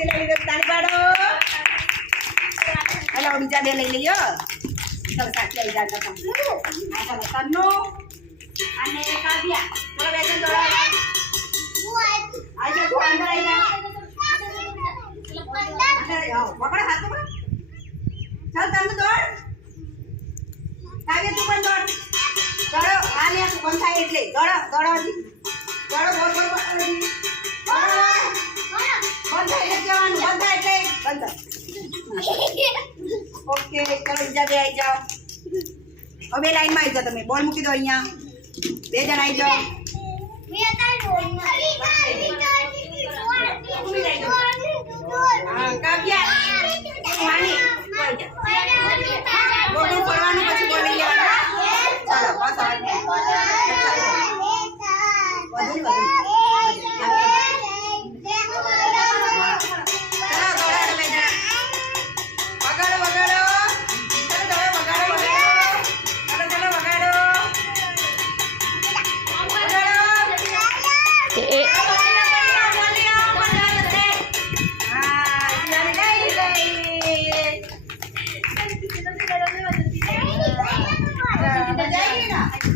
સાક્ષી લઈ લીધો તાળી પાડો હેલો બીજા બે લઈ લઈયો ચલો સાક્ષી આવી જાવ તમે આ ચલો તન્નુ અને કાવ્યા ચલો બે જણ દોડો આજો તું અંદર આવી જા અંદર આવો પકડ હાથ પકડ ચાલ તન્નુ દોડ કાવ્યા તું પણ દોડ દોડો આ લે બંધ થાય એટલે દોડો દોડો હજી દોડો બોલ બોલ બોલ હજી બંધ એટલે જવાનું બંધ એટલે બંધ ઓકે ચલો બીજા બે આવી જાઓ હવે લાઈનમાં આવી જાઓ તમે બોલ મૂકી દો અહીંયા બે જણ આવી જાઓ કાવ્યા વાણી બોલું કરવાનું પછી બોલી લેવાનું ચાલો બસ વધુ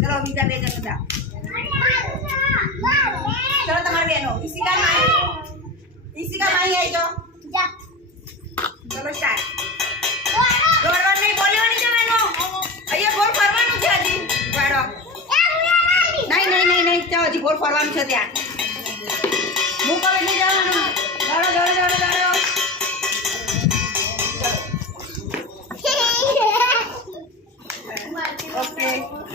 चलो बीजा ले चलो तुम्हारे बहनो इसी का माई आई जाओ चलो स्टार्ट दौड़वा नहीं बोलियो नहीं जवानो अయ్యా ગોળ ફરવાનું છે હજી વાડો નહીં નહીં નહીં નહીં ચાલો હજી ગોળ ફરવાનું છે ત્યાં મૂકો નહીં જવાનું દોડો દોડો દોડો દોડો ઓકે